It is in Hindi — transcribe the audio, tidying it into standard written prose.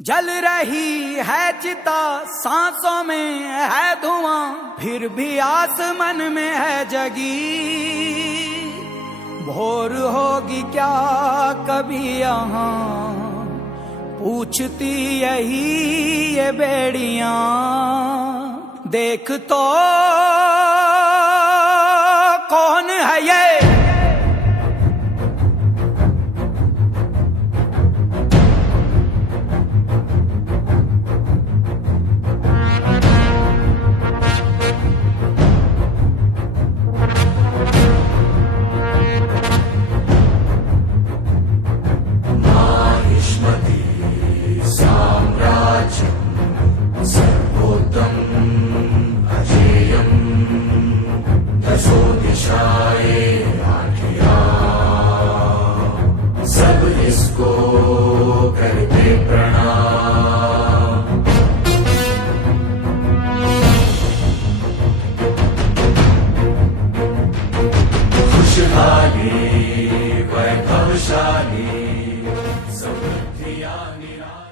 जल रही है चिता, सांसों में है धुआं, फिर भी आस मन में है जगी। भोर होगी क्या कभी यहाँ, पूछती यही ये बेड़ियां। देख तो कौन है ये, सब इसको करते प्रणाम। खुशहाली वैभवशाली समृद्धियां निराली।